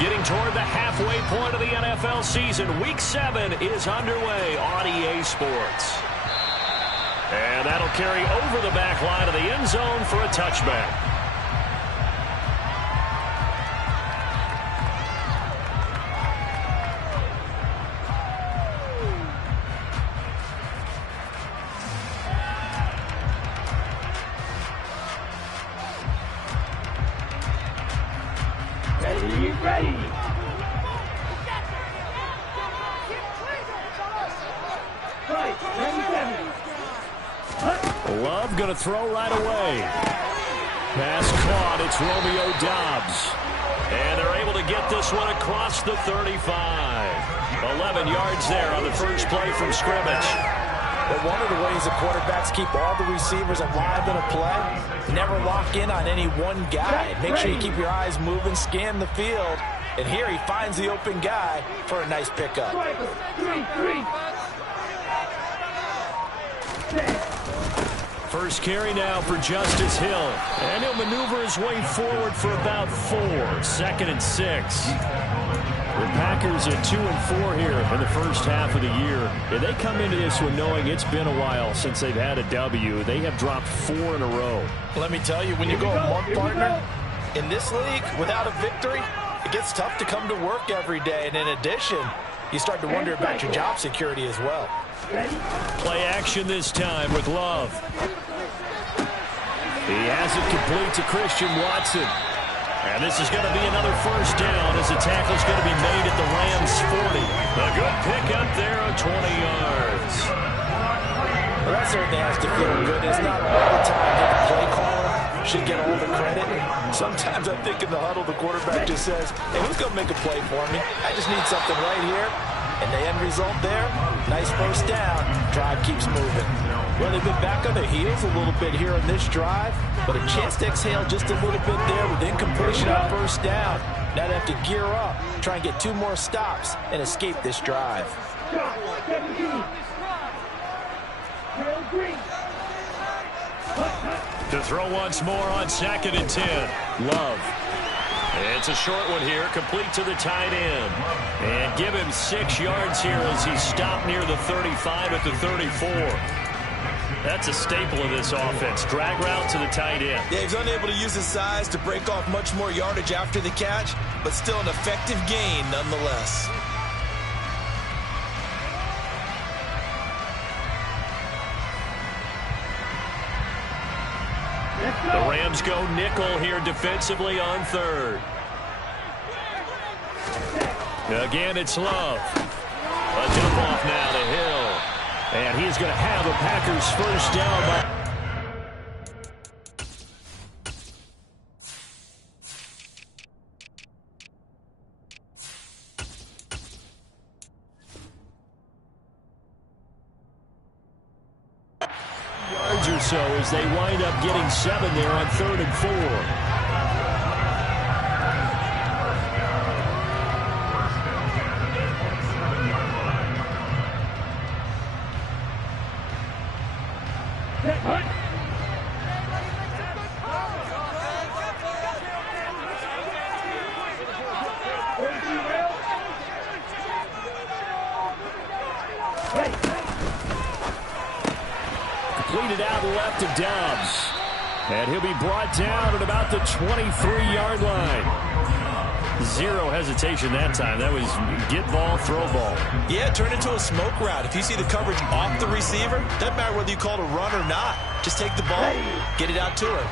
Getting toward the halfway point of the NFL season. Week 7 is underway on EA Sports. And that'll carry over the back line of the end zone for a touchback. Ready. Love going to throw right away. Pass caught. It's Romeo Doubs. And they're able to get this one across the 35. 11 yards there on the first play from scrimmage. But one of the ways the quarterbacks keep all the receivers alive in a play, never lock in on any one guy. Make sure you keep your eyes moving, scan the field. And here he finds the open guy for a nice pickup. First carry now for Justice Hill. And he'll maneuver his way forward for about 4. 2nd and 6. The Packers are 2-4 here in the first half of the year. And they come into this one knowing it's been a while since they've had a W. They have dropped 4 in a row. Let me tell you, when you go a month, partner, in this league, without a victory, it gets tough to come to work every day. And in addition, you start to wonder about your job security as well. Play action this time with Love. He has it complete to Christian Watson. And this is going to be another first down as the tackle's going to be made at the Rams 40. A good pickup there of 20 yards. Well, that certainly has to feel good. It's not all the time that the play caller should get all the credit. Sometimes I think in the huddle the quarterback just says, hey, who's going to make a play for me? I just need something right here. And the end result there, nice first down. Drive keeps moving. Well, they've been back on their heels a little bit here in this drive, but a chance to exhale just a little bit there with incompletion on first down. Now they have to gear up, try and get 2 more stops, and escape this drive. To throw once more on 2nd and 10. Love. It's a short one here, complete to the tight end. And give him 6 yards here as he stopped near the 35 at the 34. That's a staple of this offense. Drag route to the tight end. Yeah, he's unable to use his size to break off much more yardage after the catch, but still an effective gain nonetheless. The Rams go nickel here defensively on 3rd. Again, it's Love. A dump off now to Hill. And he's going to have a Packers first down. Yards or so as they wind up getting 7 there on 3rd and 4. Completed out left to Doubs. And he'll be brought down at about the 23-yard line. 0 hesitation that time. That was get ball, throw ball. Yeah, turn into a smoke route. If you see the coverage off the receiver, doesn't matter whether you call it a run or not. Just take the ball, get it out to her.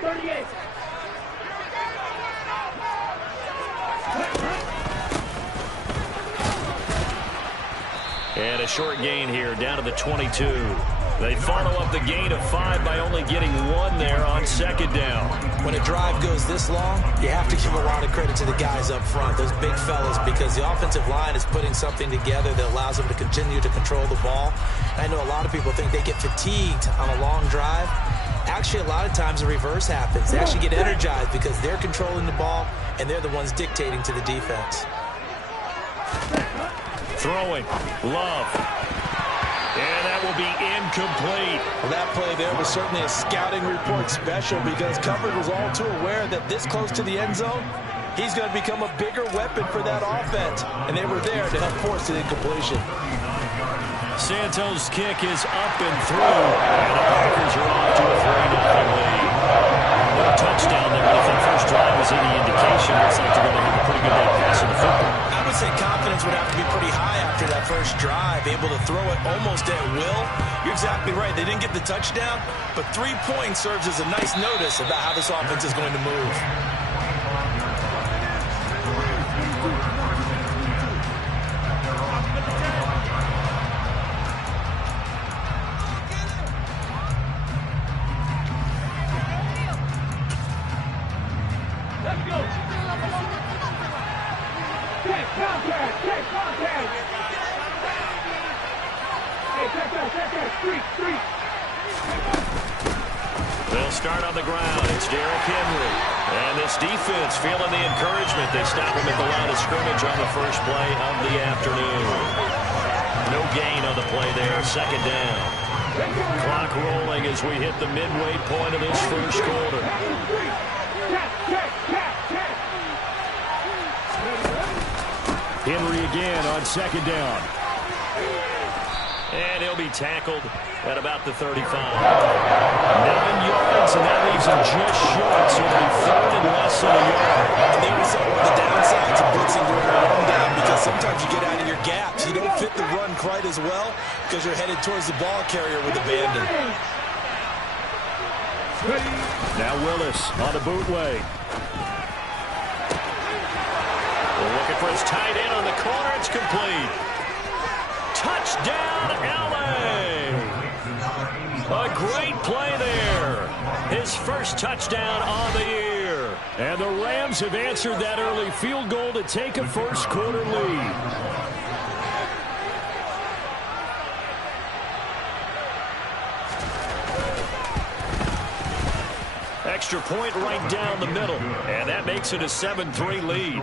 38. And a short gain here down to the 22. They follow up the gain of 5 by only getting 1 there on 2nd down. When a drive goes this long, you have to give a lot of credit to the guys up front, those big fellas, because the offensive line is putting something together that allows them to continue to control the ball. I know a lot of people think they get fatigued on a long drive. Actually, a lot of times the reverse happens. They actually get energized because they're controlling the ball and they're the ones dictating to the defense. Throwing. Love. And that will be incomplete. Well, that play there was certainly a scouting report special because coverage was all too aware that this close to the end zone, he's going to become a bigger weapon for that offense. And they were there to help force an incompletion. Santos' kick is up and through. And the Packers are off to a 3-0 lead. No touchdown there, but if that first drive was any indication, looks like they're going to have a pretty good day passing the football. I would say confidence would have to be pretty high after that first drive, able to throw it almost at will. You're exactly right. They didn't get the touchdown, but 3 points serves as a nice notice about how this offense is going to move. They'll start on the ground. It's Derrick Henry. And this defense feeling the encouragement. They stop him at the line of scrimmage on the first play of the afternoon. No gain on the play there. Second down. Clock rolling as we hit the midway point of this first quarter. Henry again on second down. And he'll be tackled at about the 35. 9 yards, and that leaves him just short. So it'll be 3rd and less than a yard. And there was one of the downsides of blitzing during a run down, because sometimes you get out of your gaps. You don't fit the run quite as well because you're headed towards the ball carrier with abandon. Now Willis on the bootleg. Looking for his tight end on the corner. It's complete. Touchdown, L.A. A great play there. His first touchdown on the year. And the Rams have answered that early field goal to take a first quarter lead. Extra point right down the middle. And that makes it a 7-3 lead.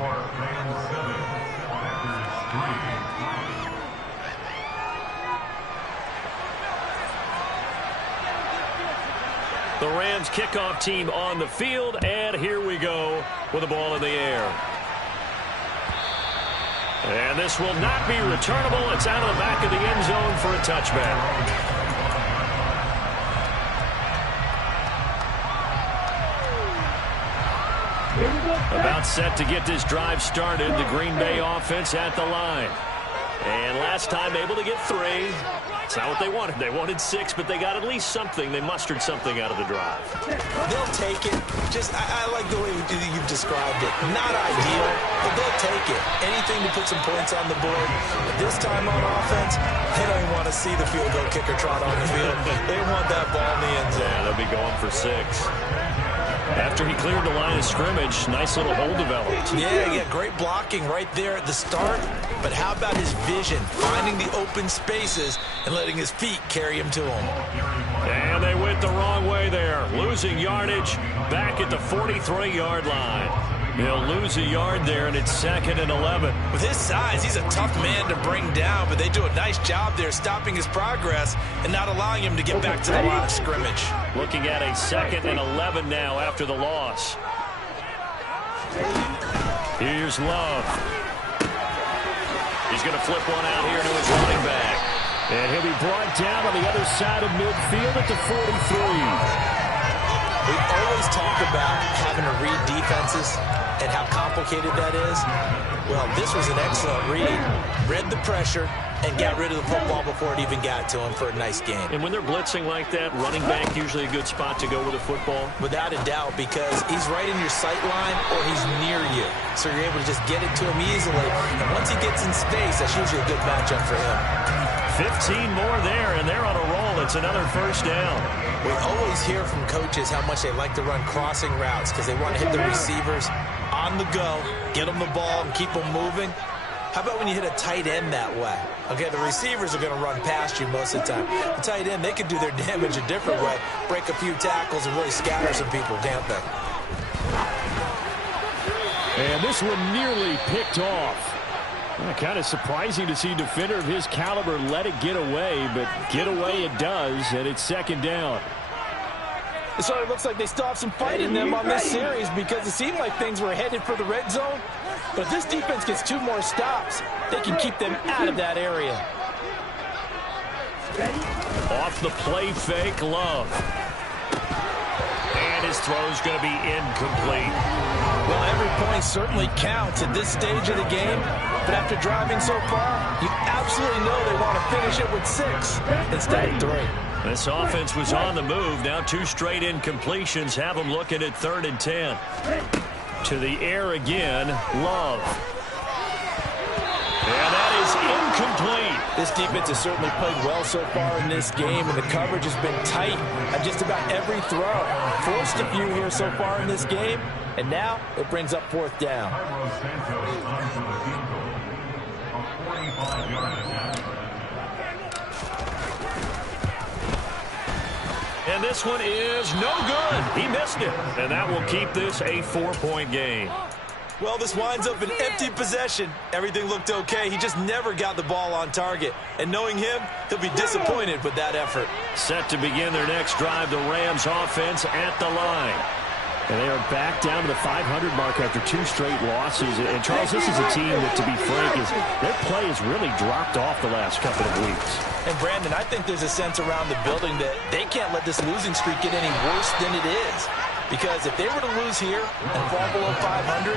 The Rams kickoff team on the field, and here we go with the ball in the air. And this will not be returnable. It's out of the back of the end zone for a touchback. About set to get this drive started. The Green Bay offense at the line. And last time able to get 3. It's not what they wanted. They wanted 6, but they got at least something. They mustered something out of the drive. They'll take it. I like the way you've described it. Not ideal, but they'll take it. Anything to put some points on the board. But this time on offense, they don't even want to see the field goal kicker trot on the field. They want that ball in the end zone. Yeah, they'll be going for 6. After he cleared the line of scrimmage, nice little hole developed. Yeah, great blocking right there at the start. But how about his vision, finding the open spaces and letting his feet carry him to him. And they went the wrong way there, losing yardage back at the 43-yard line. They'll lose a yard there, and it's 2nd and 11. With his size, he's a tough man to bring down, but they do a nice job there stopping his progress and not allowing him to get back to the line of scrimmage. Looking at a 2nd and 11 now after the loss. Here's Love. He's going to flip one out here to his running back. And he'll be brought down on the other side of midfield at the 43. We always talk about having to read defenses and how complicated that is. Well, this was an excellent read. Read the pressure and got rid of the football before it even got to him for a nice game. And when they're blitzing like that, running back usually a good spot to go with a football? Without a doubt, because he's right in your sight line or he's near you. So you're able to just get it to him easily. And once he gets in space, that's usually a good matchup for him. 15 more there, and they're on a roll. It's another first down. We always hear from coaches how much they like to run crossing routes because they want to hit the receivers on the go, get them the ball, and keep them moving. How about when you hit a tight end that way? Okay, the receivers are going to run past you most of the time. The tight end, they can do their damage a different way, break a few tackles and really scatter some people, can't they? And this one nearly picked off. Kind of surprising to see a defender of his caliber let it get away, but get away it does, and it's second down. So it looks like they still have some fight in them on this series because it seemed like things were headed for the red zone. But if this defense gets 2 more stops, they can keep them out of that area. Off the play fake, Love. And his throw's going to be incomplete. Well, every point certainly counts at this stage of the game. But after driving so far, you absolutely know they want to finish it with 6 instead of 3. This offense was on the move. Now 2 straight incompletions have them looking at 3rd and 10. To the air again, Love. And that is incomplete. This defense has certainly played well so far in this game, and the coverage has been tight on just about every throw. Forced a few here so far in this game, and now it brings up 4th down. And this one is no good. He missed it. And that will keep this a 4-point game. Well, this winds up an empty possession. Everything looked okay. He just never got the ball on target. And knowing him, he'll be disappointed with that effort. Set to begin their next drive, the Rams offense at the line. And they are back down to the 500 mark after 2 straight losses. And, Charles, this is a team that, to be frank, their play has really dropped off the last couple of weeks. And, Brandon, I think there's a sense around the building that they can't let this losing streak get any worse than it is. Because if they were to lose here and fall below 500,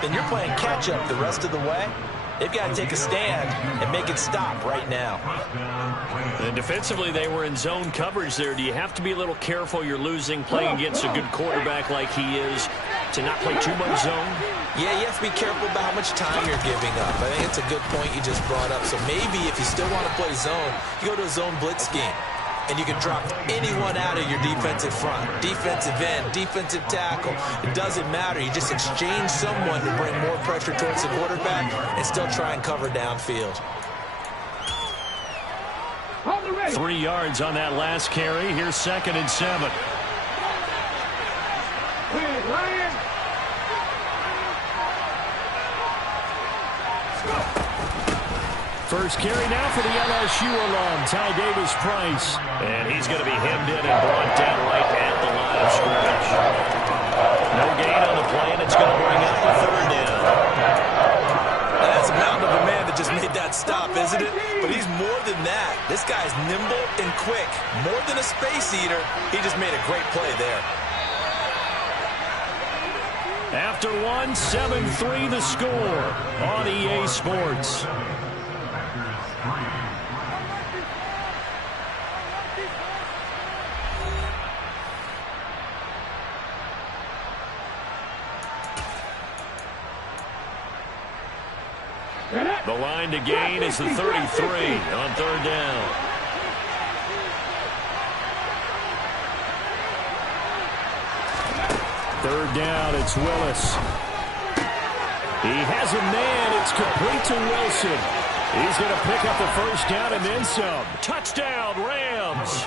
then you're playing catch-up the rest of the way. They've got to take a stand and make it stop right now. And defensively, they were in zone coverage there. Do you have to be a little careful? You're losing, playing against a good quarterback like he is, to not play too much zone? Yeah, you have to be careful about how much time you're giving up. I think it's a good point you just brought up. So maybe if you still want to play zone, you go to a zone blitz scheme. And you can drop anyone out of your defensive front. Defensive end, defensive tackle. It doesn't matter. You just exchange someone to bring more pressure towards the quarterback and still try and cover downfield. 3 yards on that last carry. Here's 2nd and 7. First carry now for the LSU alum, Ty Davis-Price. And he's going to be hemmed in and brought down right at the line of scrimmage. No gain on the play, and it's going to bring up a 3rd down. Now that's a mountain of a man that just made that stop, isn't it? But he's more than that. This guy's nimble and quick. More than a space eater, he just made a great play there. After 7-3 the score on EA Sports. The line to gain is the 33 on 3rd down. Third down, it's Willis. He has a man. It's complete to Wilson. He's going to pick up the first down and then some. Touchdown, Rams.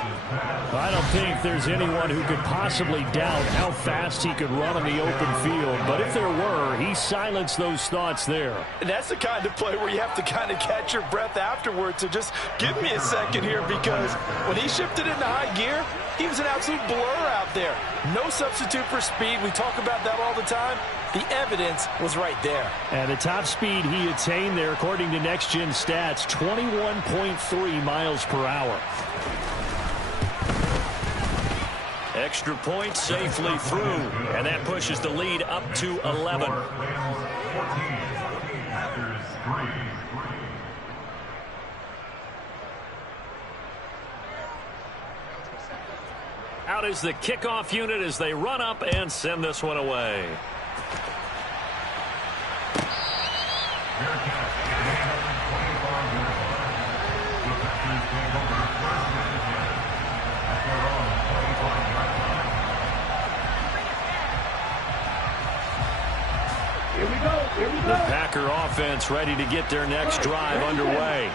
I don't think there's anyone who could possibly doubt how fast he could run on the open field. But if there were, he silenced those thoughts there. And that's the kind of play where you have to kind of catch your breath afterwards. So just give me a second here, because when he shifted into high gear, he was an absolute blur out there. No substitute for speed. We talk about that all the time. The evidence was right there. And the top speed he attained there, according to Next Gen Stats, 21.3 miles per hour. Extra point safely through, and that pushes the lead up to 11. Out is the kickoff unit as they run up and send this one away. The Packer offense ready to get their next drive underway.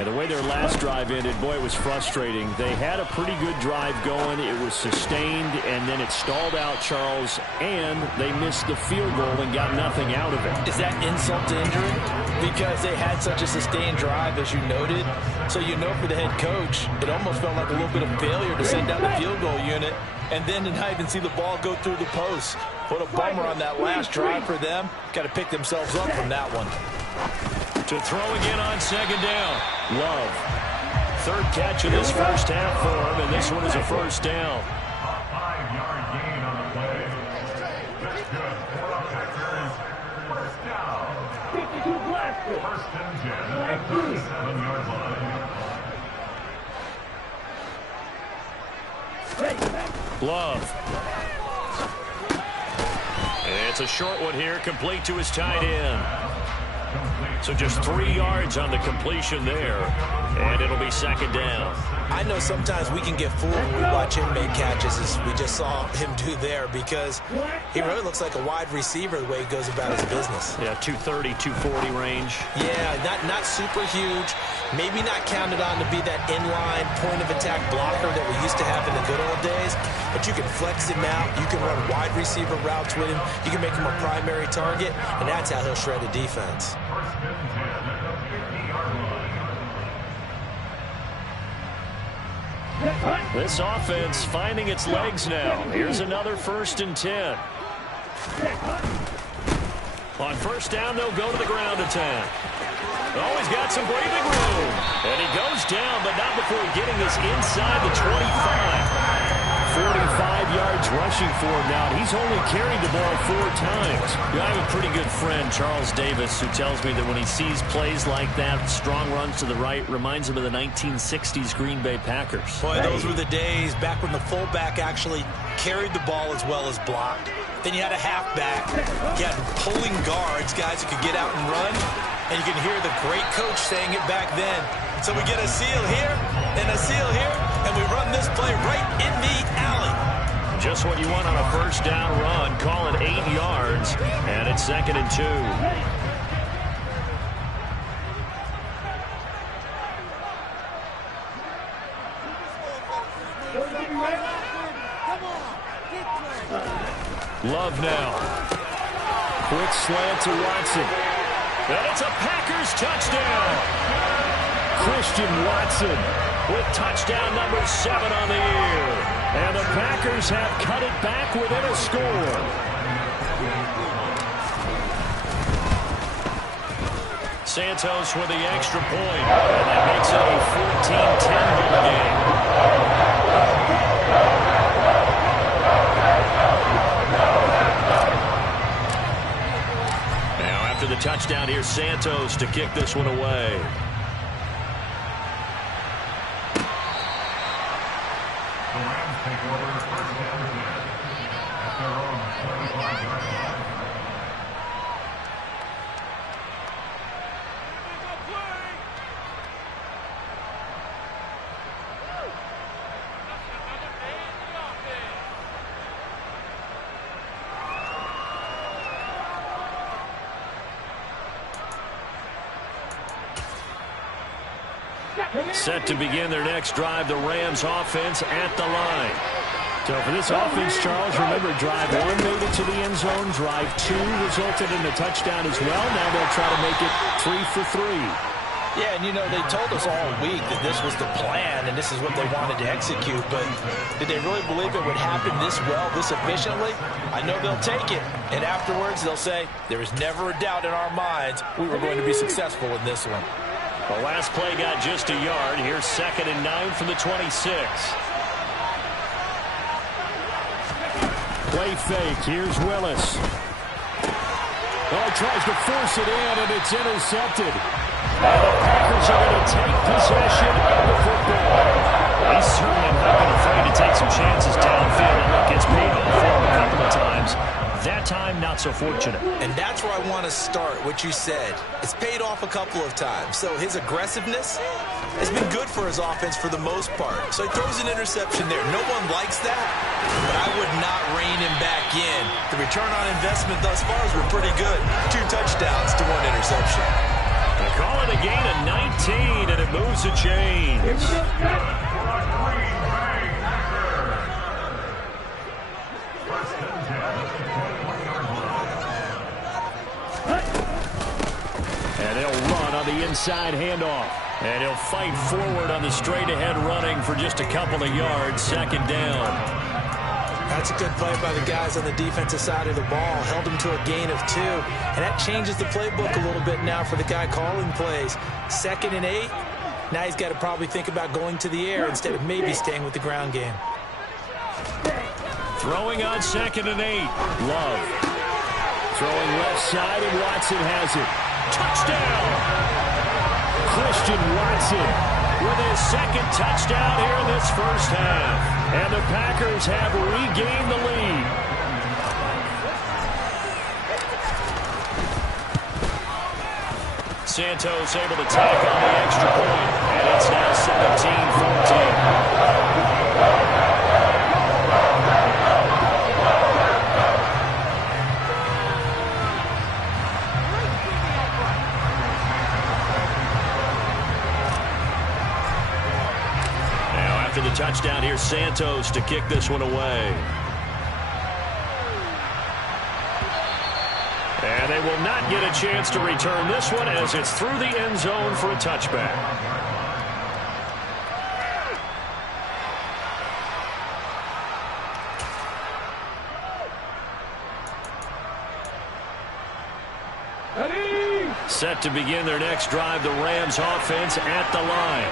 And the way their last drive ended, boy, it was frustrating. They had a pretty good drive going. It was sustained, and then it stalled out, Charles, and they missed the field goal and got nothing out of it. Is that insult to injury? Because they had such a sustained drive, as you noted. So you know for the head coach, it almost felt like a little bit of failure to send down the field goal unit and then to not even see the ball go through the post. What a bummer on that last drive for them. Got to pick themselves up from that one. To throw again on second down. Love. Third catch of this first half for him, and this one is a first down. 5-yard gain on the play. That's good for the Packers. First down. First and 10 at the 37-yard line. Love. It's a short one here, complete to his tight end. So just 3 yards on the completion there, and it'll be second down. I know sometimes we can get fooled when we watch him make catches, as we just saw him do there, because he really looks like a wide receiver the way he goes about his business. Yeah, 230, 240 range. Yeah, not super huge. Maybe not counted on to be that inline point-of-attack blocker that we used to have in the good old days, but you can flex him out. You can run wide receiver routes with him. You can make him a primary target, and that's how he'll shred a defense. This offense finding its legs now. Here's another first and 10. On first down, they'll go to the ground attack. Oh, he's got some breathing room. And he goes down, but not before getting this inside the 25. 45 yards rushing for him now. He's only carried the ball 4 times. I have a pretty good friend, Charles Davis, who tells me that when he sees plays like that, strong runs to the right, reminds him of the 1960s Green Bay Packers. Boy, those were the days back when the fullback actually carried the ball as well as blocked. Then you had a halfback. You had pulling guards, guys who could get out and run. And you can hear the great coach saying it back then. So we get a seal here and a seal here, and we run this play right in the alley. Just what you want on a first down run. Call it 8 yards, and it's second and 2. Love now. Quick slant to Watson. And it's a Packers touchdown. Christian Watson with touchdown number 7 on the year. And the Packers have cut it back within a score. Santos with the extra point. And that makes it a 14-10 ball game. After the touchdown, here's Santos to kick this one away. The Rams take over first down at their own 25-yard line. Set to begin their next drive, the Rams offense at the line. So for this offense, Charles, remember, drive 1 made it to the end zone. Drive 2 resulted in a touchdown as well. Now they'll try to make it 3 for 3. Yeah, and you know, they told us all week that this was the plan and this is what they wanted to execute, but did they really believe it would happen this well, this efficiently? I know they'll take it, and afterwards they'll say, there is never a doubt in our minds we were going to be successful in this one. The last play got just a yard. Here's second and 9 from the 26. Play fake. Here's Willis. Oh, tries to force it in, and it's intercepted. And the Packers are going to take possession of the football. He's certainly not been afraid to take some chances downfield, and look, it's paid off for him a couple of times. That time, not so fortunate. And that's where I want to start, what you said. It's paid off a couple of times. So his aggressiveness has been good for his offense for the most part. So he throws an interception there. No one likes that, but I would not rein him back in. The return on investment thus far has been pretty good. 2 touchdowns to 1 interception. They call it a gain of 19, and it moves the chains. And they'll run on the inside handoff. And he'll fight forward on the straight-ahead running for just a couple of yards. Second down. That's a good play by the guys on the defensive side of the ball. Held him to a gain of 2. And that changes the playbook a little bit now for the guy calling plays. 2nd and 8. Now he's got to probably think about going to the air instead of maybe staying with the ground game. Throwing on 2nd and 8. Love. Throwing left side, and Watson has it. Touchdown! Christian Watson with his 2nd touchdown here in this first half. And the Packers have regained the lead. Santos able to tack on the extra point. And it's now 17-14. After the touchdown, here's Santos to kick this one away. And they will not get a chance to return this one as it's through the end zone for a touchback. Set to begin their next drive, the Rams offense at the line.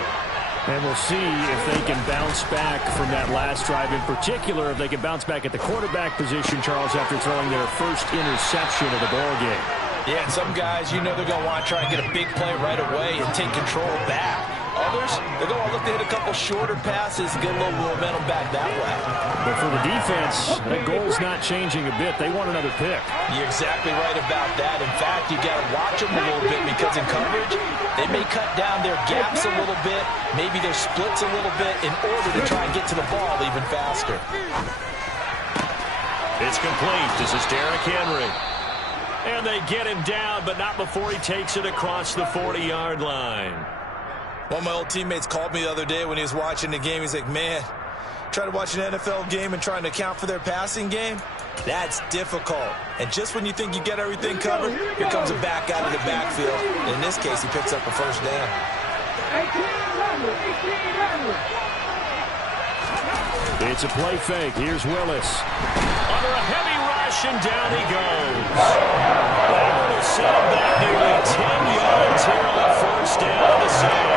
And we'll see if they can bounce back from that last drive. In particular, if they can bounce back at the quarterback position, Charles, after throwing their first interception of the ball game. Yeah, and some guys, you know they're going to want to try and get a big play right away and take control back. Others, they're going to look to hit a couple shorter passes and get a little momentum back that way. But for the defense, that goal's not changing a bit. They want another pick. You're exactly right about that. In fact, you got to watch them a little bit because in coverage, they may cut down their gaps a little bit, maybe their splits a little bit in order to try and get to the ball even faster. It's complete. This is Derrick Henry. And they get him down, but not before he takes it across the 40-yard line. One of my old teammates called me the other day when he was watching the game. He's like, man, trying to watch an NFL game and trying to account for their passing game, that's difficult. And just when you think you get everything covered, here comes a back out of the backfield. And in this case, he picks up a first down. It's a play fake. Here's Willis. Under a heavy rush, and down he goes. That one will set him back nearly 10 yards here on first down to sack.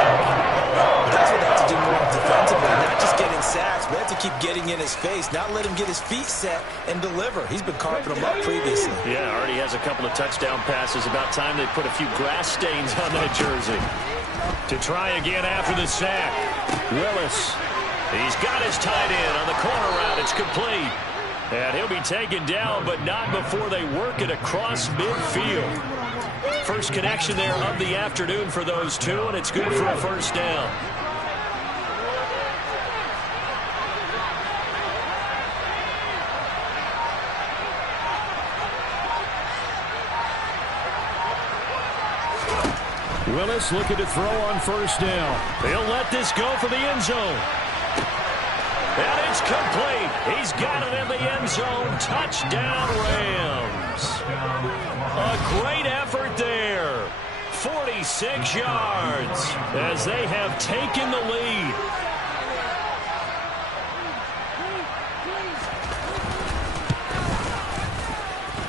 That's what they have to do more defensively, not just getting sacks, but they have to keep getting in his face, not let him get his feet set and deliver. He's been carving them up previously. Yeah, already has a couple of touchdown passes. About time they put a few grass stains on that jersey. To try again after the sack. Willis. He's got his tight end on the corner route. It's complete. And he'll be taken down, but not before they work it across midfield. First connection there of the afternoon for those two, and it's good for a first down. Willis looking to throw on first down. He'll let this go for the end zone. And it's complete. He's got it in the end zone. Touchdown, Rams. A great effort there. 46 yards as they have taken the lead.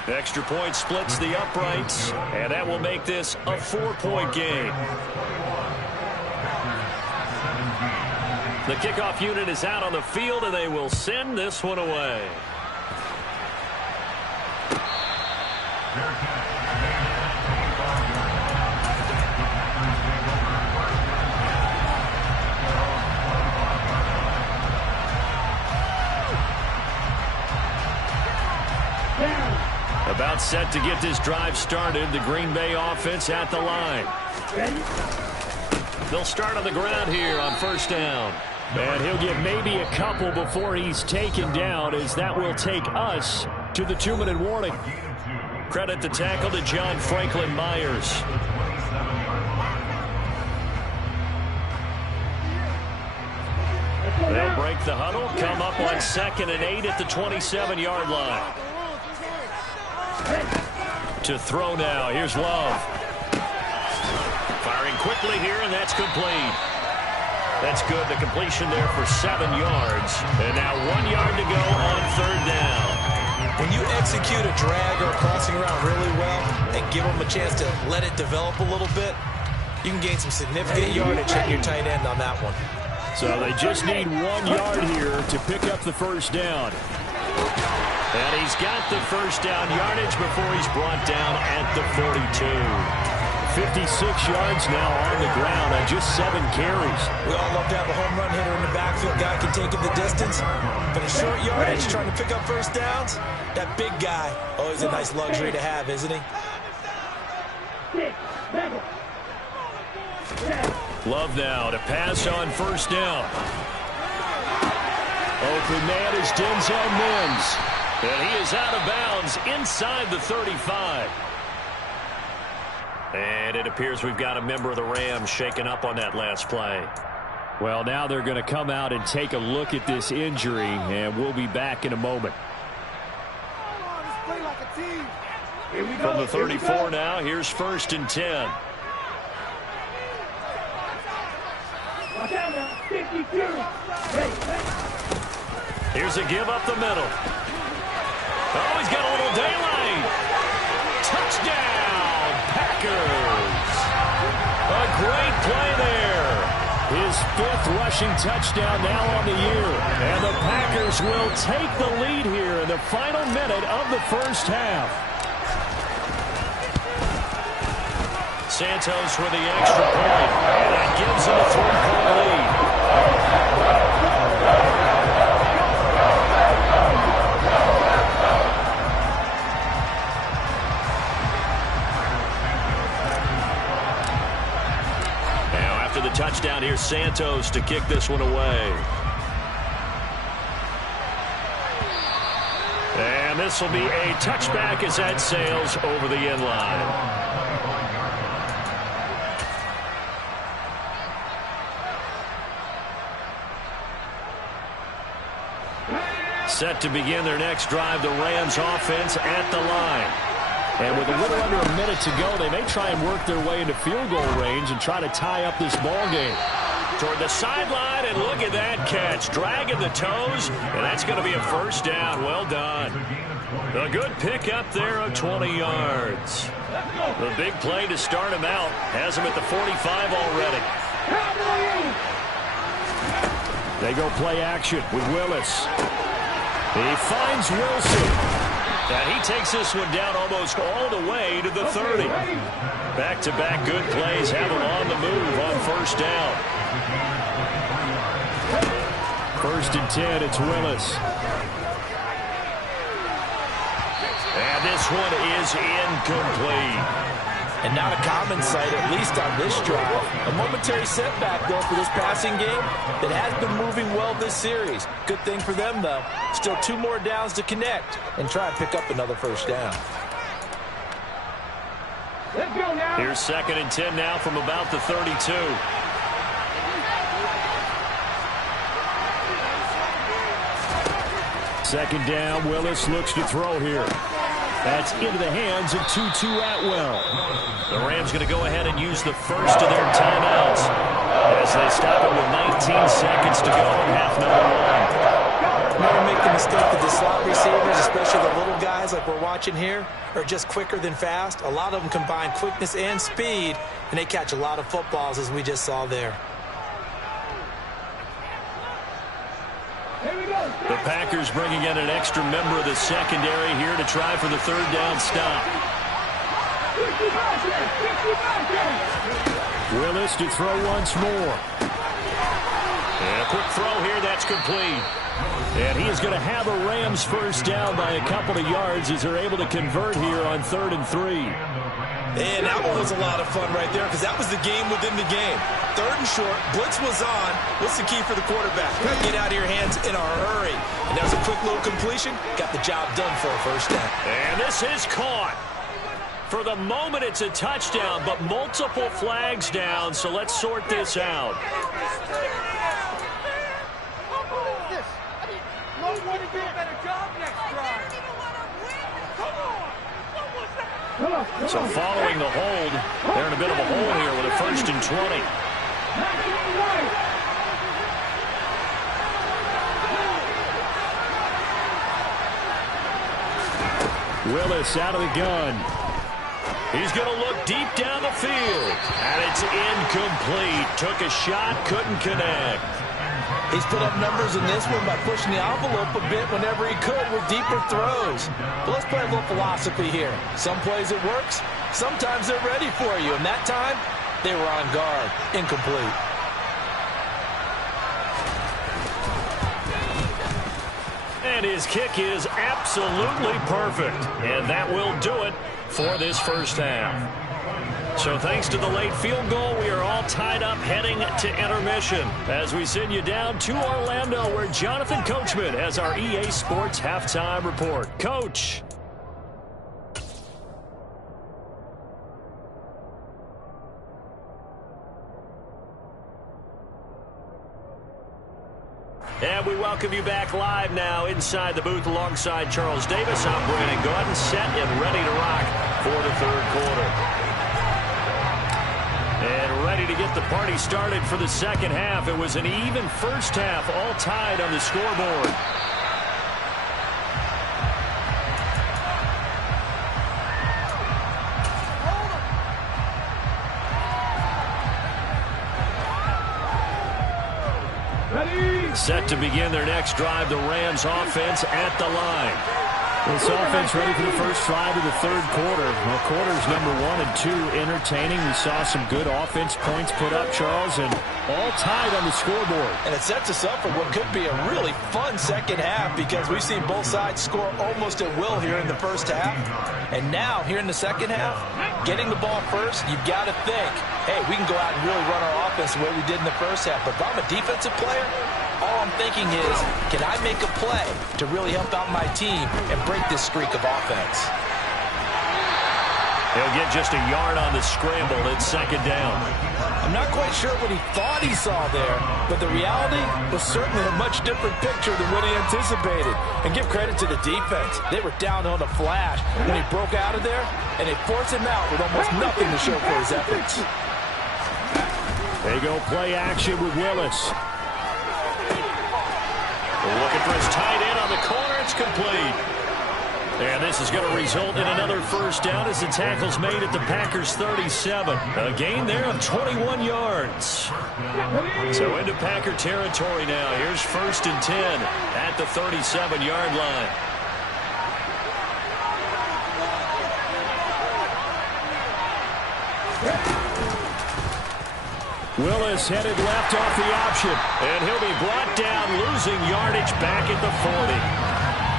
Extra point splits the uprights, and that will make this a 4-point game. The kickoff unit is out on the field, and they will send this one away. About set to get this drive started. The Green Bay offense at the line. They'll start on the ground here on first down. And he'll get maybe a couple before he's taken down, as that will take us to the 2-minute warning. Credit the tackle to John Franklin Myers. They'll break the huddle, come up on 2nd and 8 at the 27-yard line. To throw now, here's Love. Firing quickly here, and that's complete. That's good. The completion there for 7 yards. And now 1 yard to go on 3rd down. When you execute a drag or a crossing route really well and give them a chance to let it develop a little bit, you can gain some significant yardage hitting your tight end on that one. So they just need 1 yard here to pick up the first down. And he's got the first down yardage before he's brought down at the 42. 56 yards now on the ground on just 7 carries. We all love to have a home run hitter in the backfield. Guy can take it the distance. But in short yardage, trying to pick up first downs, that big guy, always a nice luxury to have, isn't he? Love now to pass on first down. Open man is Denzel Mims. And he is out of bounds inside the 35. And it appears we've got a member of the Rams shaken up on that last play. Well, now they're going to come out and take a look at this injury, and we'll be back in a moment. From the 34 now, here's 1st and 10. Here's a give up the middle. Oh, he's got a little daylight. Touchdown, Packers. A great play there. His 5th rushing touchdown now on the year. And the Packers will take the lead here in the final minute of the first half. Santos with the extra point. And that gives them a 3-point lead. The touchdown here, Santos to kick this one away. And this will be a touchback as that sails over the end line. Set to begin their next drive, the Rams offense at the line. And with a little under a minute to go, they may try and work their way into field goal range and try to tie up this ball game. Toward the sideline, and look at that catch. Dragging the toes, and that's going to be a first down. Well done. A good pickup there of 20 yards. The big play to start him out has him at the 45 already. They go play action with Willis. He finds Wilson. And he takes this one down almost all the way to the 30. Back-to-back good plays have him on the move on first down. 1st and 10, it's Willis. And this one is incomplete. And not a common sight, at least on this drive. A momentary setback, though, for this passing game that has been moving well this series. Good thing for them, though. Still 2 more downs to connect and try and pick up another first down. Let's go now. Here's 2nd and 10 now from about the 32. Second down, Willis looks to throw here. That's into the hands of Tutu Atwell. The Rams going to go ahead and use the first of their timeouts as they stop it with 19 seconds to go in half number 1. Never make the mistake that the slot receivers, especially the little guys like we're watching here, are just quicker than fast. A lot of them combine quickness and speed, and they catch a lot of footballs, as we just saw there. The Packers bringing in an extra member of the secondary here to try for the 3rd down stop. Willis to throw once more. And a quick throw here, that's complete. And he is going to have a Rams first down by a couple of yards as they're able to convert here on 3rd and 3. And that one was a lot of fun right there because that was the game within the game. 3rd and short, blitz was on. What's the key for the quarterback? Get out of your hands in a hurry. And that was a quick little completion. Got the job done for a first down. And this is caught. For the moment, it's a touchdown, but multiple flags down, so let's sort this out. So following the hold, they're in a bit of a hole here with a 1st and 20. Willis out of the gun. He's going to look deep down the field. And it's incomplete. Took a shot, couldn't connect. He's put up numbers in this one by pushing the envelope a bit whenever he could with deeper throws. But let's play a little philosophy here. Some plays it works. Sometimes they're ready for you. And that time, they were on guard. Incomplete. And his kick is absolutely perfect. And that will do it for this first half. So thanks to the late field goal, we are all tied up heading to intermission as we send you down to Orlando where Jonathan Coachman has our EA Sports halftime report. Coach. And we welcome you back live now inside the booth alongside Charles Davis. I'm Brandon Gordon, set and ready to rock for the third quarter. And ready to get the party started for the second half. It was an even first half, all tied on the scoreboard. Set to begin their next drive, the Rams offense at the line. This offense ready for the first drive of the third quarter. Well, quarters number 1 and 2 entertaining. We saw some good offense points put up, Charles, and all tied on the scoreboard. And it sets us up for what could be a really fun second half because we've seen both sides score almost at will here in the first half. And now, here in the second half, getting the ball first, you've got to think, hey, we can go out and really run our offense the way we did in the first half. But if I'm a defensive player, all I'm thinking is, can I make a play to really help out my team and break this streak of offense? He'll get just a yard on the scramble. It's second down. I'm not quite sure what he thought he saw there, but the reality was certainly a much different picture than what he anticipated. And give credit to the defense. They were down on the flash when he broke out of there, and they forced him out with almost nothing to show for his efforts. They go play action with Willis. Looking for his tight end on the corner. It's complete. And this is going to result in another first down as the tackle's made at the Packers' 37. A gain there of 21 yards. So into Packer territory now. Here's 1st and 10 at the 37-yard line. Willis headed left off the option, and he'll be brought down, losing yardage back at the 40.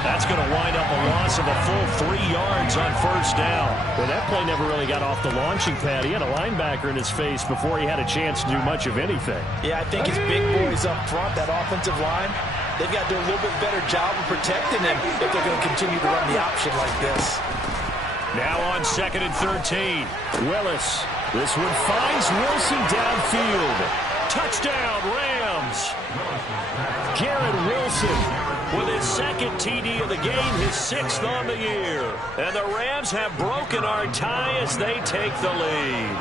That's going to wind up a loss of a full 3 yards on first down. Well, that play never really got off the launching pad. He had a linebacker in his face before he had a chance to do much of anything. Yeah, I think his big boys up front, that offensive line, they've got to do a little bit better job of protecting him if they're going to continue to run the option like this. Now on 2nd and 13. Willis. This one finds Wilson downfield. Touchdown, Rams. Garrett Wilson with his 2nd TD of the game, his 6th on the year. And the Rams have broken our tie as they take the lead.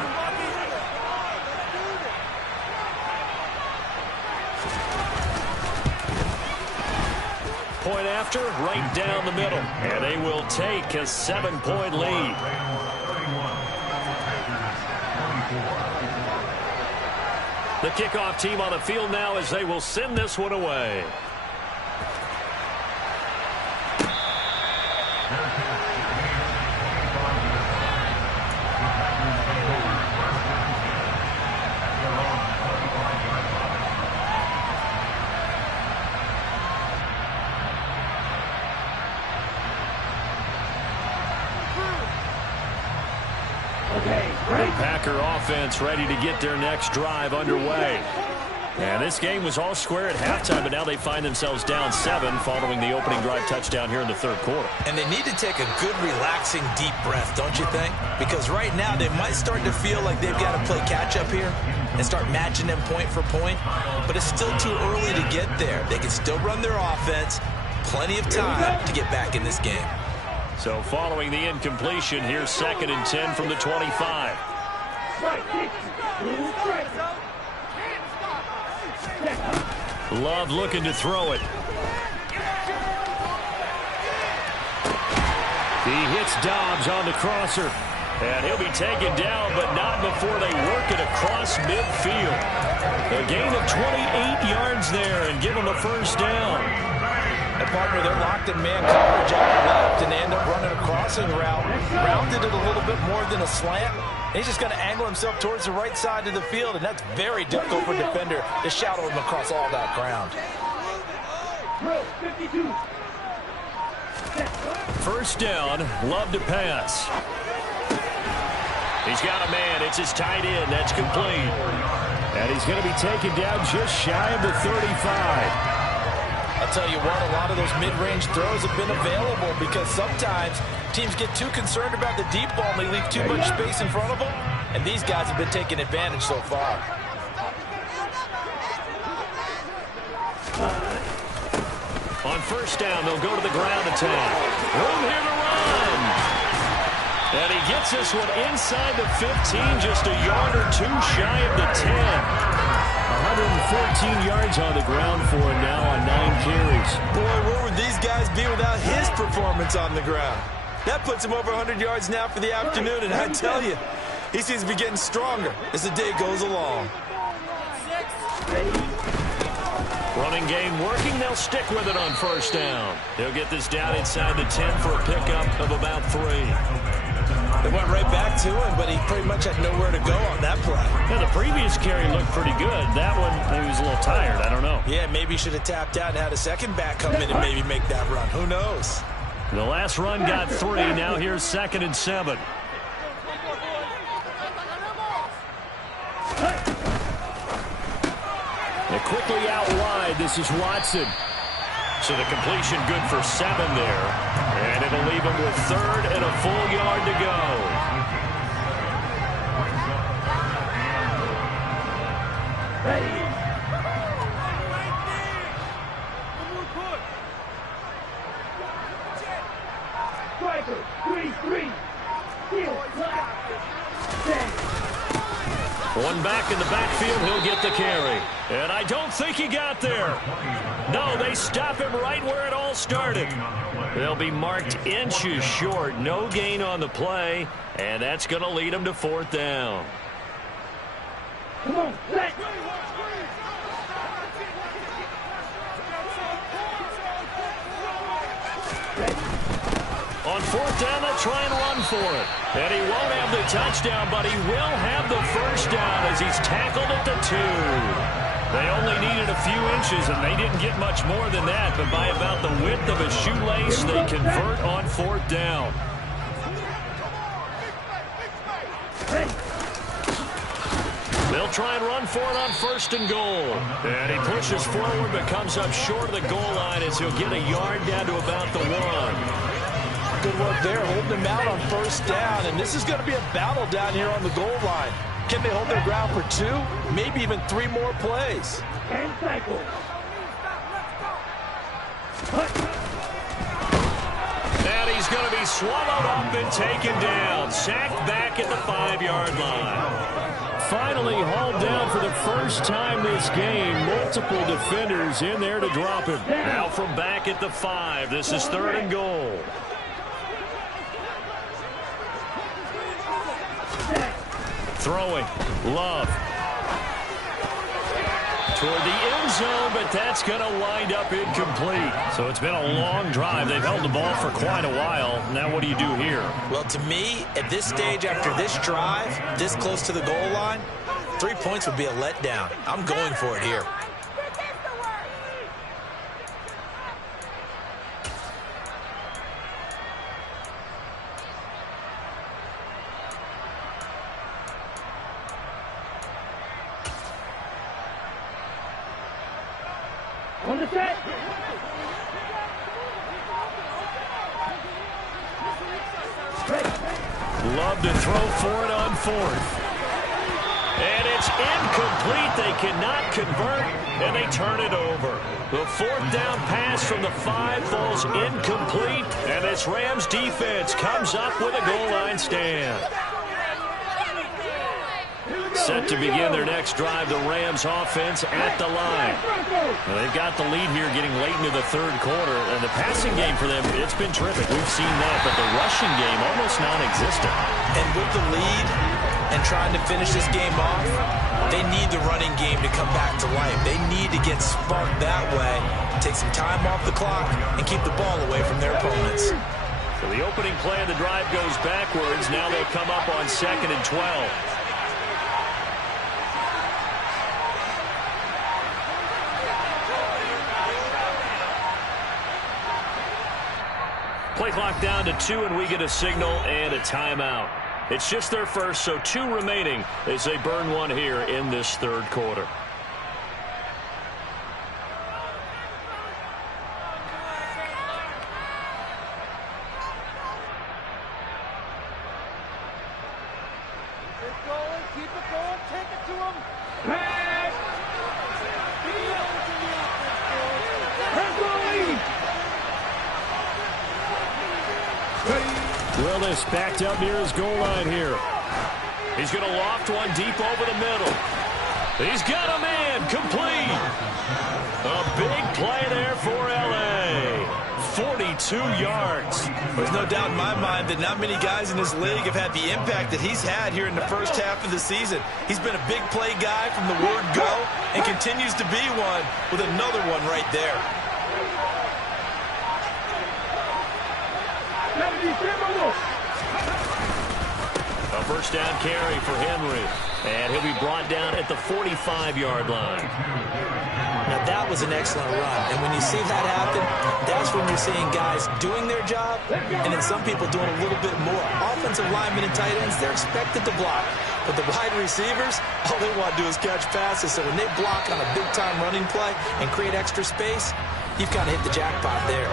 Point after, right down the middle. And they will take a 7-point lead. The kickoff team on the field now as they will send this one away. The Packer offense ready to get their next drive underway. And this game was all square at halftime, but now they find themselves down 7 following the opening drive touchdown here in the third quarter. And they need to take a good, relaxing, deep breath, don't you think? Because right now they might start to feel like they've got to play catch-up here and start matching them point for point. But it's still too early to get there. They can still run their offense. Plenty of time to get back in this game. So following the incompletion, here's 2nd and 10 from the 25. Love looking to throw it. He hits Dobbs on the crosser. And he'll be taken down, but not before they work it across midfield. A gain of 28 yards there and give them a first down. And partner, they're locked in man coverage out left, and they end up running a crossing route. Rounded it a little bit more than a slant. He's just going to angle himself towards the right side of the field, and that's very difficult for a defender to shadow him across all that ground. First down, Love to pass. He's got a man. It's his tight end. That's complete. And he's going to be taken down just shy of the 35. I'll tell you what, a lot of those mid-range throws have been available because sometimes teams get too concerned about the deep ball and they leave too much space in front of them. And these guys have been taking advantage so far. On first down, they'll go to the ground attack. Room here to run. And he gets this one inside the 15, just a yard or two shy of the 10. 114 yards on the ground for him now on 9 carries. Boy, where would these guys be without his performance on the ground? That puts him over 100 yards now for the afternoon, and I tell you, he seems to be getting stronger as the day goes along. Running game working. They'll stick with it on first down. They'll get this down inside the 10 for a pickup of about 3. They went right back to him, but he pretty much had nowhere to go on that play. Yeah, the previous carry looked pretty good. That one, he was a little tired. I don't know. Yeah, maybe he should have tapped out and had a second back come in and maybe make that run. Who knows? The last run got 3. Now here's 2nd and 7. They're quickly out wide. This is Watson. So the completion good for 7 there. And it'll leave him with 3rd and a full yard to go. Ready. Striker, 3-3. Steal, One back in the backfield, he'll get the carry. And I don't think he got there. No, they stop him right where it all started. They'll be marked inches short. No gain on the play, and that's going to lead them to 4th down. Come on, set. On 4th down, they'll try and run for it. And he won't have the touchdown, but he will have the first down as he's tackled at the 2. They only needed a few inches, and they didn't get much more than that. But by about the width of a shoelace, they convert on 4th down. They'll try and run for it on 1st and goal. And he pushes forward, but comes up short of the goal line as he'll get a yard down to about the 1. Good work there, holding him out on 1st down. And this is going to be a battle down here on the goal line. Can they hold their ground for 2, maybe even 3 more plays? And cycle. And he's going to be swallowed up and taken down. Sacked back at the 5-yard line. Finally hauled down for the first time this game. Multiple defenders in there to drop him. Now from back at the 5. This is 3rd and goal. Throwing. Love. Toward the end zone, but that's going to wind up incomplete. So it's been a long drive. They've held the ball for quite a while. Now what do you do here? Well, to me, at this stage, after this drive, this close to the goal line, 3 points would be a letdown. I'm going for it here. On the set. Love to throw for it on 4th. And it's incomplete. They cannot convert, and they turn it over. The fourth down pass from the 5 falls incomplete, and this Rams defense comes up with a goal line stand. Set to begin their next drive, the Rams offense at the line. Well, they've got the lead here getting late into the third quarter, and the passing game for them, it's been terrific. We've seen that, but the rushing game almost non-existent. And with the lead and trying to finish this game off, they need the running game to come back to life. They need to get sparked that way, take some time off the clock, and keep the ball away from their opponents. So the opening play of the drive goes backwards. Now they'll come up on 2nd and 12. Play clock down to 2, and we get a signal and a timeout. It's just their first, so 2 remaining as they burn one here in this third quarter. Keep it going, take it to him. Pass! Willis backed up near his goal line here. He's going to loft one deep over the middle. He's got a man complete. A big play there for L.A. 42 yards. There's no doubt in my mind that not many guys in this league have had the impact that he's had here in the first half of the season. He's been a big play guy from the word go and continues to be one with another one right there. A first down carry for Henry. And he'll be brought down at the 45-yard line. Now, that was an excellent run. And when you see that happen, that's when you're seeing guys doing their job and then some people doing a little bit more. Offensive linemen and tight ends, they're expected to block. But the wide receivers, all they want to do is catch passes. So when they block on a big-time running play and create extra space, you've kind of hit the jackpot there.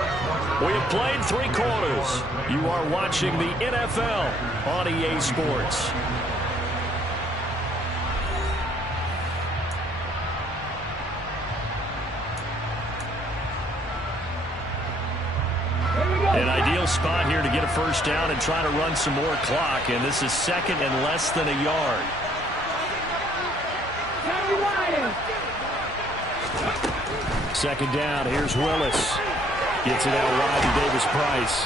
We have played 3 quarters. You are watching the NFL on EA Sports. An ideal spot here to get a first down and try to run some more clock, and this is 2nd and less than a yard. Second down, here's Willis. Gets it out wide to Davis-Price.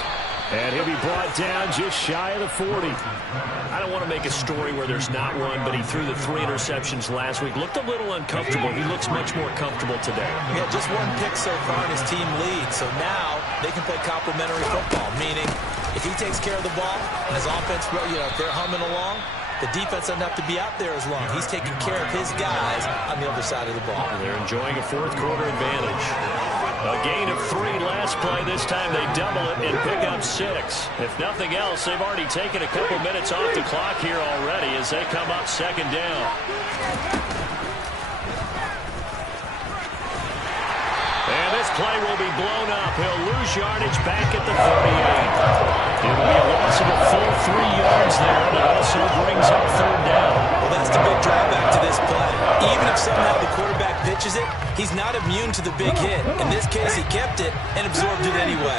And he'll be brought down just shy of the 40. I don't want to make a story where there's not one, but he threw the 3 interceptions last week. Looked a little uncomfortable. He looks much more comfortable today. Yeah, just 1 pick so far and his team leads. So now they can play complementary football, meaning if he takes care of the ball and his offense, if they're humming along, the defense doesn't have to be out there as long. He's taking care of his guys on the other side of the ball. They're enjoying a fourth quarter advantage. A gain of 3 last play. This time they double it and pick up 6. If nothing else, they've already taken a couple minutes off the clock here already as they come up 2nd down. And this play will be blown up. He'll lose yardage back at the 38. It will be a loss of a full 3 yards there, and it also brings up 3rd down. Well, that's the big drawback to this play. Even if somehow the quarterback pitches it, he's not immune to the big hit. In this case, he kept it and absorbed it anyway.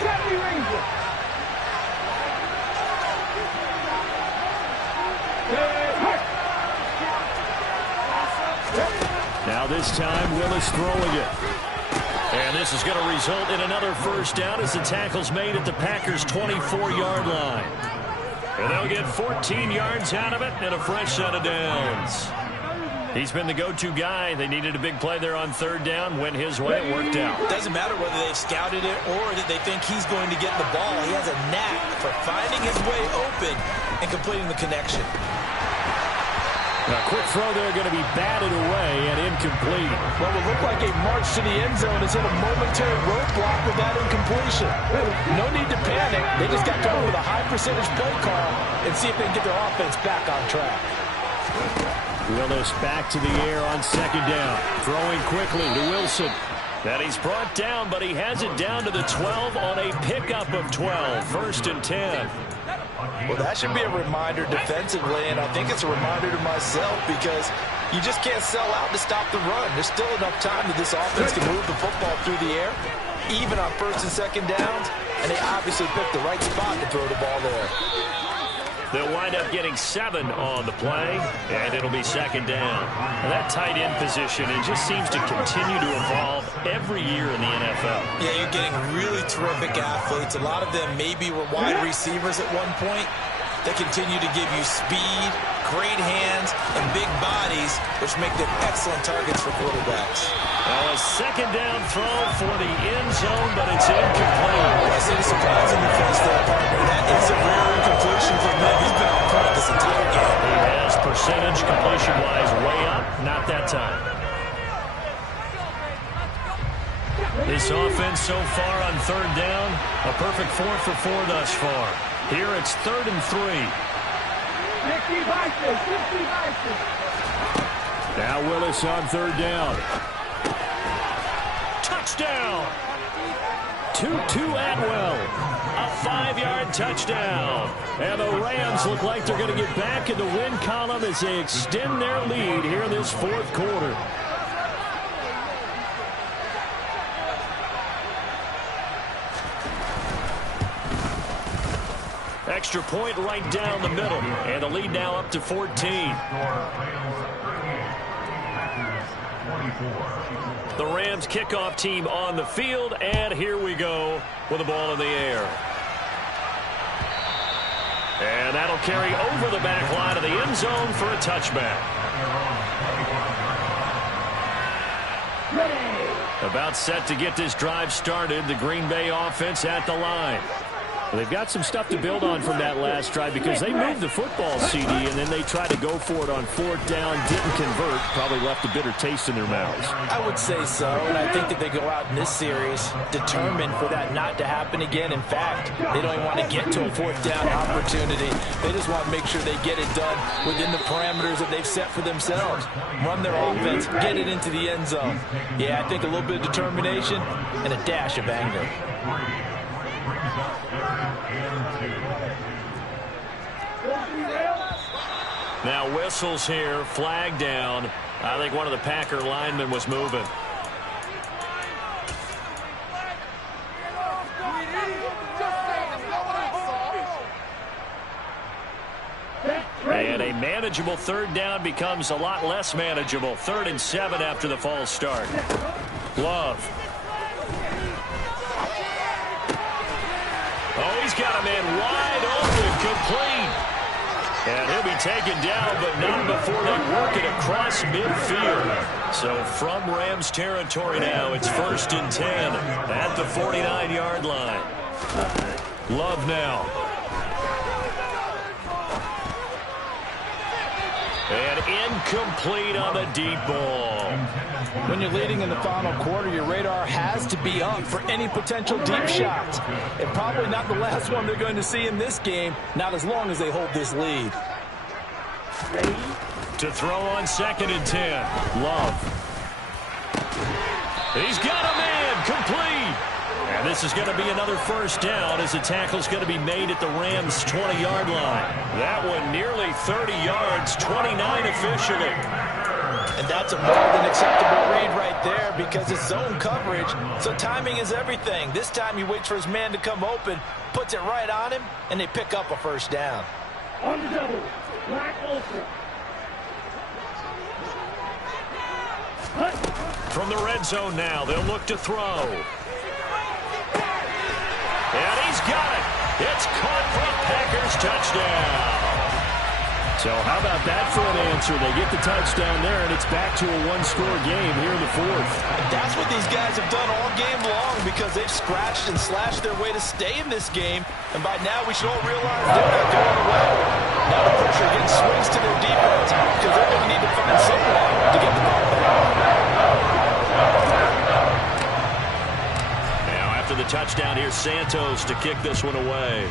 Now this time, Willis throwing it. And this is going to result in another first down as the tackle's made at the Packers' 24-yard line. And they'll get 14 yards out of it and a fresh set of downs. He's been the go-to guy. They needed a big play there on 3rd down. Went his way. It worked out. It doesn't matter whether they've scouted it or that they think he's going to get the ball. He has a knack for finding his way open and completing the connection. A quick throw there going to be batted away and incomplete. Well, it looked like a march to the end zone is in a momentary roadblock with that incompletion. No need to panic. They just got to go with a high percentage play call and see if they can get their offense back on track. Willis back to the air on 2nd down. Throwing quickly to Wilson. And he's brought down, but he has it down to the 12 on a pickup of 12. 1st and 10. Well, that should be a reminder defensively, and I think it's a reminder to myself because you just can't sell out to stop the run. There's still enough time that this offense can move the football through the air, even on 1st and 2nd downs, and they obviously picked the right spot to throw the ball there. They'll wind up getting 7 on the play, and it'll be 2nd down. And that tight end position, it just seems to continue to evolve every year in the NFL. Yeah, you're getting really terrific athletes. A lot of them maybe were wide receivers at one point. They continue to give you speed, great hands, and big bodies, which make them excellent targets for quarterbacks. Well, a 2nd down throw for the end zone, but it's incomplete. I see the surprise in the face there, partner. That is a rare incompletion for him. He's been on point this entire game. He has percentage completion-wise way up. Not that time. This offense so far on 3rd down, a perfect 4 for 4 thus far. Here it's 3rd and 3. Now Willis on 3rd down. Touchdown! Tutu Atwell, a 5-yard touchdown. And the Rams look like they're going to get back in the win column as they extend their lead here in this 4th quarter. Extra point right down the middle. And the lead now up to 14. The Rams kickoff team on the field, and here we go with the ball in the air. And that'll carry over the back line of the end zone for a touchback. About set to get this drive started, the Green Bay offense at the line. Well, they've got some stuff to build on from that last drive because they moved the football, CD, and then they tried to go for it on 4th down, didn't convert, probably left a bitter taste in their mouths. I would say so, and I think that they go out in this series determined for that not to happen again. In fact, they don't even want to get to a 4th down opportunity. They just want to make sure they get it done within the parameters that they've set for themselves. Run their offense, get it into the end zone. Yeah, I think a little bit of determination and a dash of anger. Now whistles here, flag down. I think one of the Packer linemen was moving. And a manageable 3rd down becomes a lot less manageable. 3rd and 7 after the false start. Love. Oh, he's got a man wide open, complete. And he'll be taken down, but not before they work it across midfield. So from Rams territory now, it's 1st and 10 at the 49-yard line. Love now. And incomplete on the deep ball. When you're leading in the final quarter, your radar has to be up for any potential deep shots. And probably not the last one they're going to see in this game, not as long as they hold this lead. To throw on 2nd and 10. Love. He's got a man, complete. And this is going to be another 1st down as the tackle's going to be made at the Rams' 20-yard line. That one nearly 30 yards, 29 officially. And that's a more than acceptable read right there because it's zone coverage, so timing is everything. This time he waits for his man to come open, puts it right on him, and they pick up a 1st down. On the double, black ultra. From the red zone now, they'll look to throw. And he's got it. It's caught for a Packers touchdown. So how about that for an answer? They get the touchdown there, and it's back to a 1-score game here in the 4th. That's what these guys have done all game long because they've scratched and slashed their way to stay in this game. And by now we should all realize they're not going away. Now the pressure again swings to their defense because they're going to need to find some way to get the ball back. Now after the touchdown, here's Santos to kick this one away.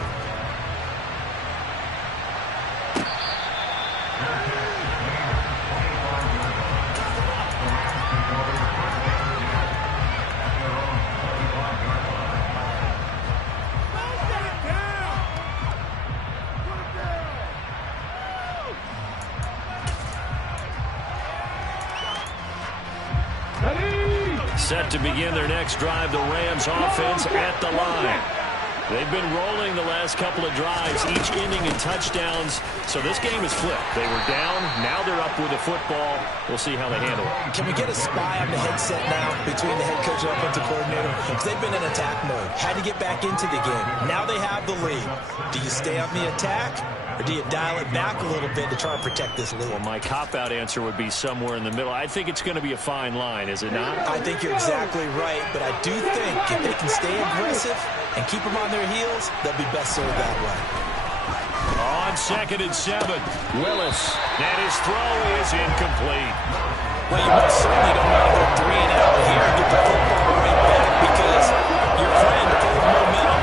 Set to begin their next drive, the Rams offense at the line. They've been rolling the last couple of drives, each ending in touchdowns. So this game is flipped. They were down. Now they're up with the football. We'll see how they handle it. Can we get a spy on the headset now between the head coach and offensive coordinator? Because they've been in attack mode. Had to get back into the game. Now they have the lead. Do you stay on the attack, or do you dial it back a little bit to try and protect this lead? Well, my cop-out answer would be somewhere in the middle. I think it's going to be a fine line, is it not? I think you're exactly right, but I do think if they can stay aggressive and keep them on their heels, they'll be best served that way. On 2nd and 7, Willis. And his throw is incomplete. Well, you most certainly don't want to go 3 and out here and get the football right back because your friend, old MEL,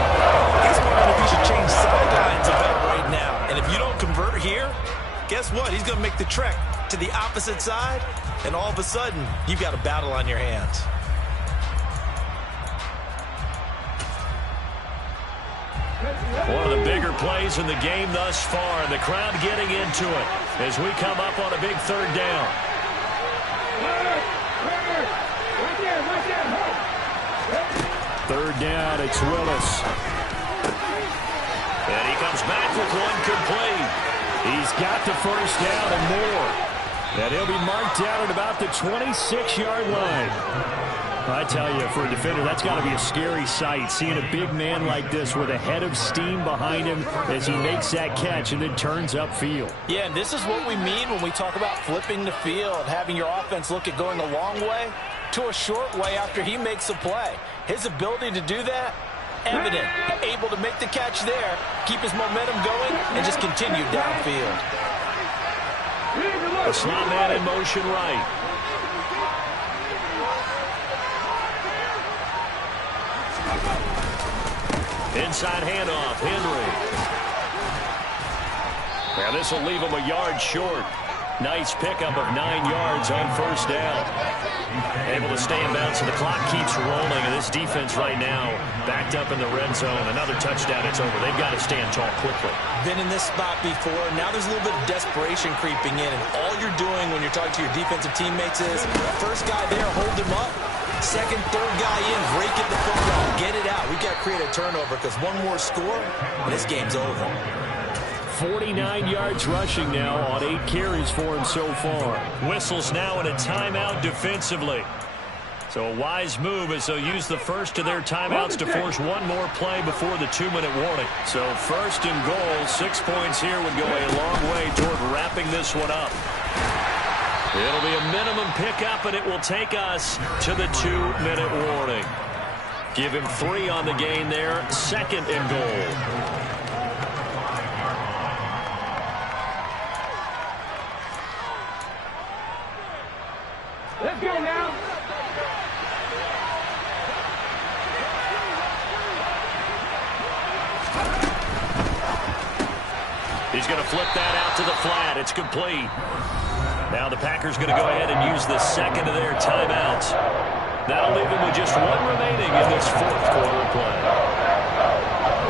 he's wondering if he should change sidelines about right now. And if you don't convert here, guess what? He's going to make the trek to the opposite side, and all of a sudden, you've got a battle on your hands. One of the bigger plays in the game thus far. The crowd getting into it as we come up on a big 3rd down. Third down, it's Willis. And he comes back with one complete. He's got the first down and more. And he'll be marked down at about the 26-yard line. I tell you, for a defender, that's got to be a scary sight, seeing a big man like this with a head of steam behind him as he makes that catch and then turns upfield. Yeah, and this is what we mean when we talk about flipping the field, having your offense look at going a long way to a short way after he makes a play. His ability to do that, evident. Able to make the catch there, keep his momentum going, and just continue downfield. The slot man in motion right. Inside handoff, Henry. Now this will leave him a yard short. Nice pickup of 9 yards on 1st down. Able to stay in bounds, so the clock keeps rolling. And this defense right now backed up in the red zone. Another touchdown, it's over. They've got to stand tall quickly. Been in this spot before. Now there's a little bit of desperation creeping in. And all you're doing when you're talking to your defensive teammates is, first guy there, hold him up. Second, third guy in, break it the football, get it out. We've got to create a turnover because one more score, and this game's over. 49 yards rushing now on 8 carries for him so far. Whistles now in a timeout defensively. So a wise move as they'll use the first of their timeouts to force one more play before the 2-minute warning. So 1st and goal, 6 points here would go a long way toward wrapping this one up. It'll be a minimum pickup, and it will take us to the 2-minute warning. Give him 3 on the gain there. 2nd and goal. Let's go now. He's going to flip that out to the flat. It's complete. Now the Packers going to go ahead and use the 2nd of their timeouts. That'll leave them with just 1 remaining in this 4th quarter play.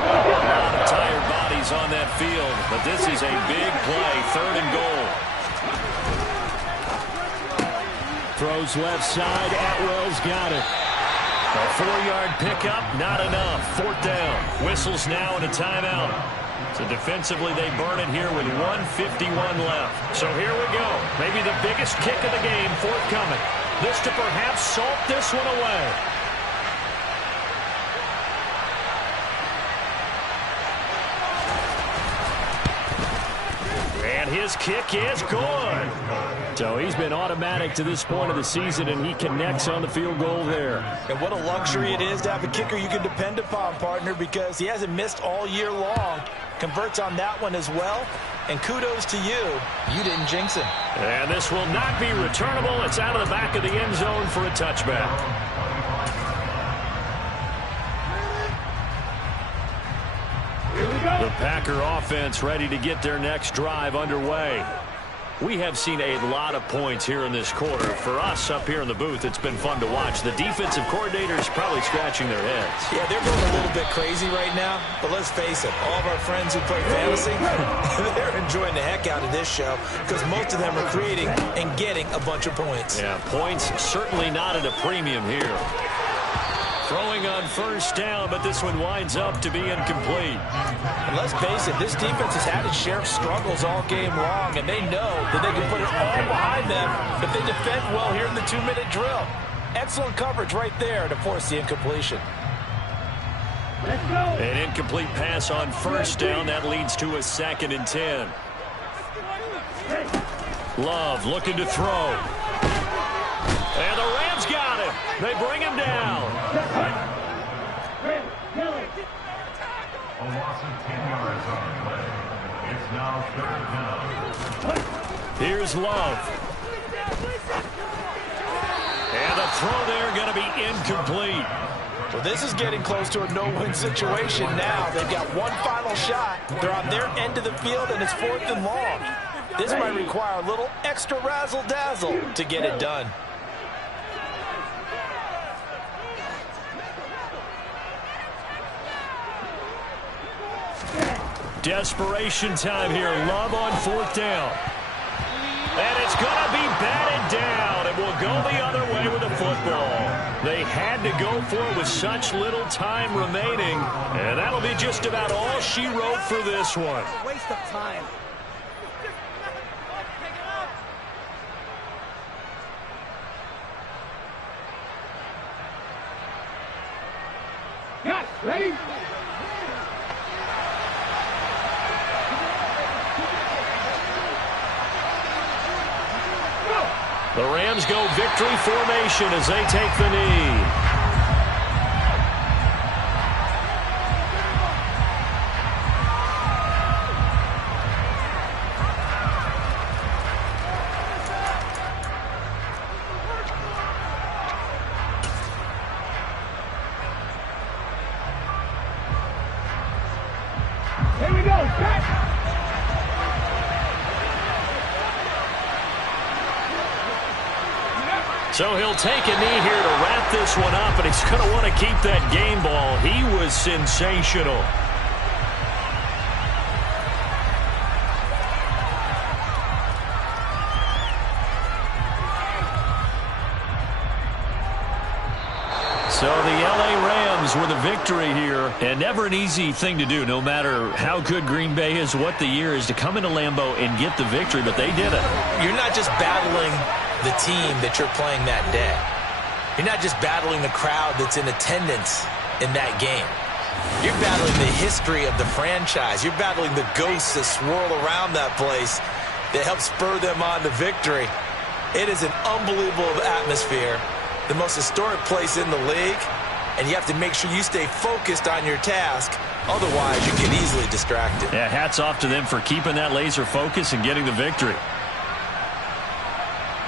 A lot of tired bodies on that field, but this is a big play. 3rd and goal. Throws left side. Atwell's got it. A 4-yard pickup, not enough. 4th down. Whistles now in a timeout. So defensively, they burn it here with 1:51 left. So here we go. Maybe the biggest kick of the game forthcoming. This to perhaps salt this one away. And his kick is good. So he's been automatic to this point of the season, and he connects on the field goal there. And what a luxury it is to have a kicker you can depend upon, partner, because he hasn't missed all year long. Converts on that one as well. And kudos to you. You didn't jinx him. And this will not be returnable. It's out of the back of the end zone for a touchback. The Packer offense ready to get their next drive underway. We have seen a lot of points here in this quarter. For us up here in the booth, it's been fun to watch. The defensive coordinators probably scratching their heads. Yeah, they're going a little bit crazy right now, but let's face it, all of our friends who play fantasy, they're enjoying the heck out of this show because most of them are creating and getting a bunch of points. Yeah, points certainly not at a premium here. Throwing on first down, but this one winds up to be incomplete. And let's face it, this defense has had its share of struggles all game long, and they know that they can put it all behind them if they defend well here in the 2-minute drill. Excellent coverage right there to force the incompletion. An incomplete pass on first down. That leads to a 2nd and 10. Love looking to throw. And the Rams got him. They bring him down. A loss of 10 yards on the play. It's now 3rd down. Here's Love. And the throw there going to be incomplete. Well, this is getting close to a no-win situation now. They've got one final shot. They're on their end of the field, and it's 4th and long. This might require a little extra razzle-dazzle to get it done. Desperation time here. Love on 4th down. And it's going to be batted down. It will go the other way with the football. They had to go for it with such little time remaining. And that'll be just about all she wrote for this one. Waste of time. Got ready. The Rams go victory formation as they take the knee. Here we go. Back. So he'll take a knee here to wrap this one up, and he's going to want to keep that game ball. He was sensational. So the L.A. Rams with a victory here, and never an easy thing to do, no matter how good Green Bay is, what the year is, to come into Lambeau and get the victory, but they did it. You're not just battling the team that you're playing that day. You're not just battling the crowd that's in attendance in that game. You're battling the history of the franchise. You're battling the ghosts that swirl around that place that help spur them on to victory. It is an unbelievable atmosphere, the most historic place in the league, and you have to make sure you stay focused on your task. Otherwise, you get easily distracted. Yeah, hats off to them for keeping that laser focus and getting the victory.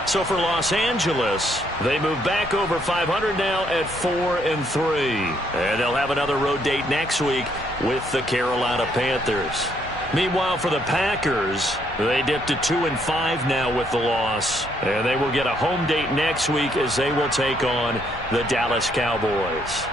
So for Los Angeles, they move back over 500 now at 4-3. And they'll have another road date next week with the Carolina Panthers. Meanwhile, for the Packers, they dipped to 2-5 now with the loss. And they will get a home date next week as they will take on the Dallas Cowboys.